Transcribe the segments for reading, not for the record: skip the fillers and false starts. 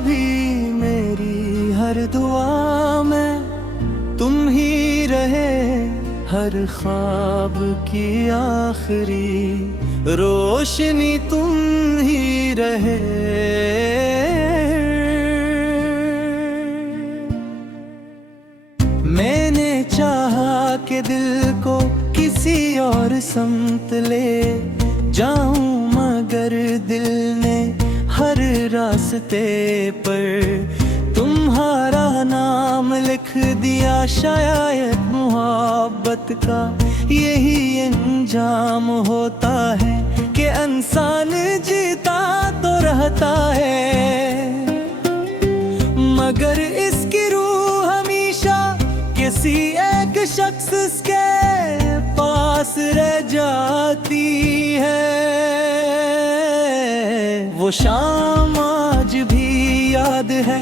भी मेरी हर दुआ में तुम ही रहे, हर ख्वाब की आखिरी रोशनी तुम ही रहे। मैंने चाहा कि दिल को किसी और समत ले जाऊं, मगर दिल ने हर रास्ते पर तुम्हारा नाम लिख दिया। शायद मोहब्बत का यही अंजाम होता है कि इंसान जीता तो रहता है, मगर इसकी रूह हमेशा किसी एक शख्स के पास रह जाती है। वो शाम आज भी याद है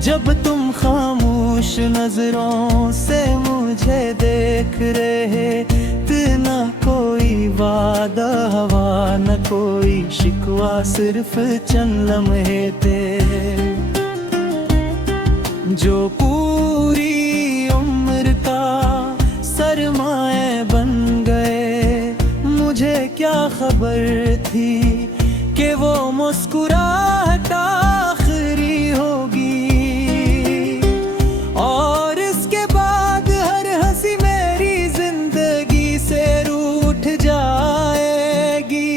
जब तुम खामोश नजरों से मुझे देख रहे थे। न कोई वादा हवा न कोई शिकवा, सिर्फ चंद लम्हे थे जो पूरी उम्र का सरमाए बन गए। मुझे क्या खबर थी कि वो मुस्कुराहट आखिरी होगी, और इसके बाद हर हंसी मेरी जिंदगी से रूठ जाएगी।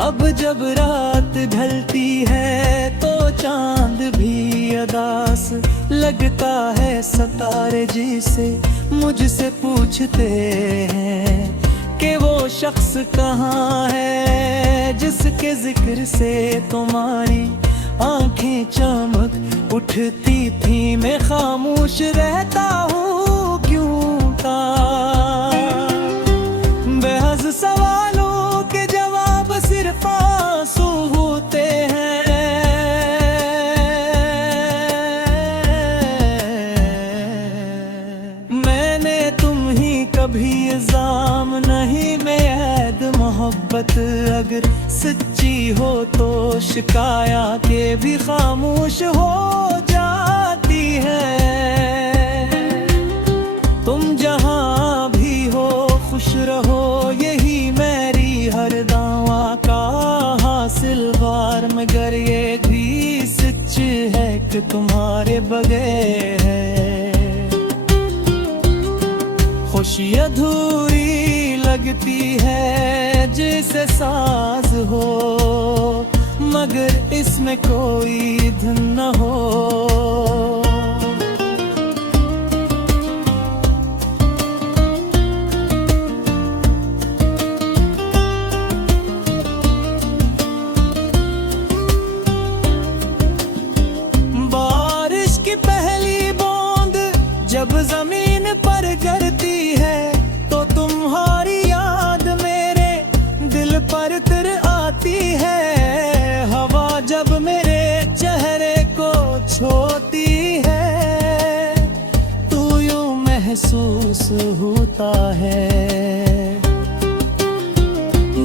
अब जब रात ढलती है तो चांद भी अदास लगता है। सितारे जिसे मुझसे पूछते हैं कि वो शख्स कहाँ है, जिसके जिक्र से तुम्हारी आंखें चमक उठती थी। मैं खामोश रहता हूँ क्यों का, बेहद सवालों के जवाब सिर्फ आंसू होते हैं। मैंने तुम ही कभी इल्जाम नहीं, मैं ऐद मोहब्बत अगर सच्ची हो तो शिकायतें भी खामोश हो जाती है। तुम जहाँ भी हो खुश रहो, यही मेरी हर दावा का हासिल वार। मगर ये भी सच है कि तुम्हारे बगैर खुशी अधूरी लगती है। जैसे साज हो मगर इसमें कोई धुन न हो। बारिश की पहली बूंद जब जमीन पर गिरती है तो तुम्हारी याद मेरे दिल पर तिर आती है। हवा जब मेरे चेहरे को छूती है तो यूं महसूस होता है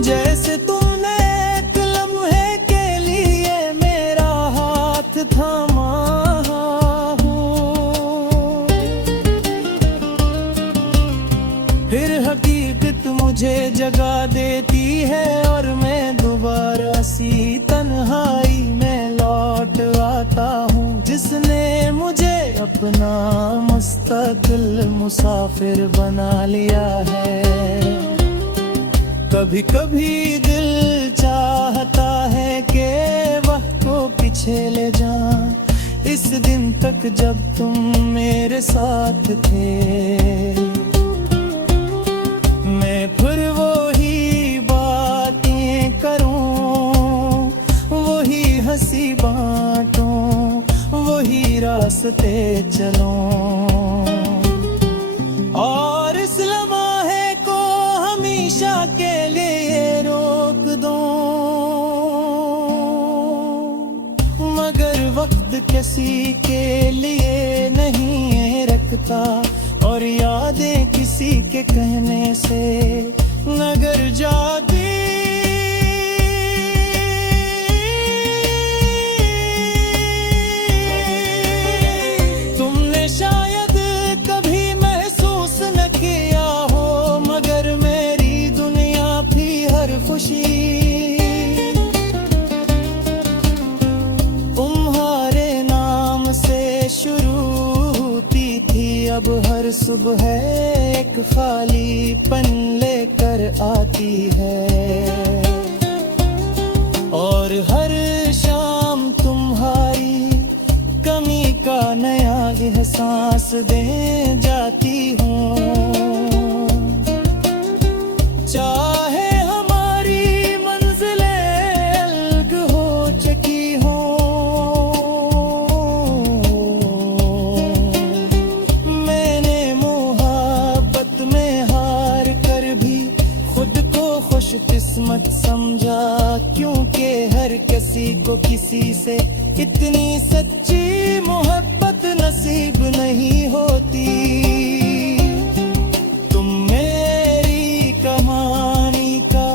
जैसे तुमने एक लम्हे के लिए मेरा हाथ थामा हो। फिर हकीकत मुझे जगा देती है और मैं दोबारा सी तन्हाई में लौट आता हूँ। जिसने मुझे अपना मुस्तकिल मुसाफिर बना लिया है। कभी कभी दिल चाहता है कि वक्त को पीछे ले जाऊं, इस दिन तक जब तुम मेरे साथ थे। मैं फिर वही बातें करूं, वही हंसी बांटूं, वही रास्ते चलूं, और इस लम्हे को हमेशा के लिए रोक दूं। मगर वक्त किसी के लिए नहीं रखता और यादें किसी के कहने से नगर जाती सुबह एक खाली पन लेकर आती है और हर शाम तुम्हारी कमी का नया एहसास दे जाती हूँ। चाहे हमारी मंजिलें अलग हो चुकी हो, मैंने मोहब्बत में हार कर भी खुद को खुशकिस्मत समझा, क्योंकि हर किसी को किसी से इतनी सच्ची मोहब्बत नसीब नहीं होती। तुम मेरी कहानी का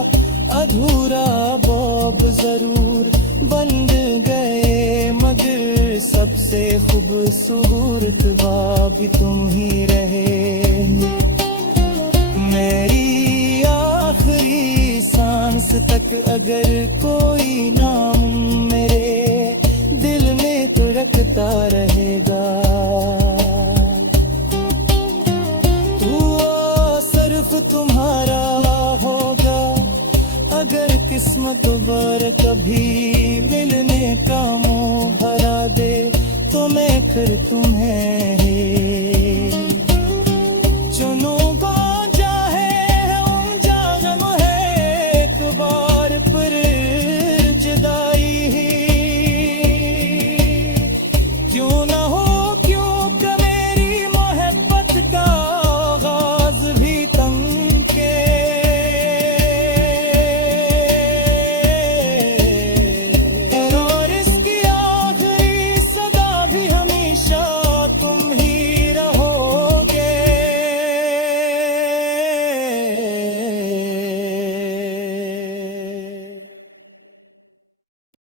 अधूरा बॉब जरूर बन गए, मगर सबसे खूबसूरत बाब तुम ही रहे। मेरी आखिरी सांस तक अगर कोई नाम मेरे दिल में तो रखता रहेगा। वो सिर्फ तुम्हारा होगा, अगर किस्मत पर कभी मिलने का मोह भरा दे तो मैं फिर तुम्हें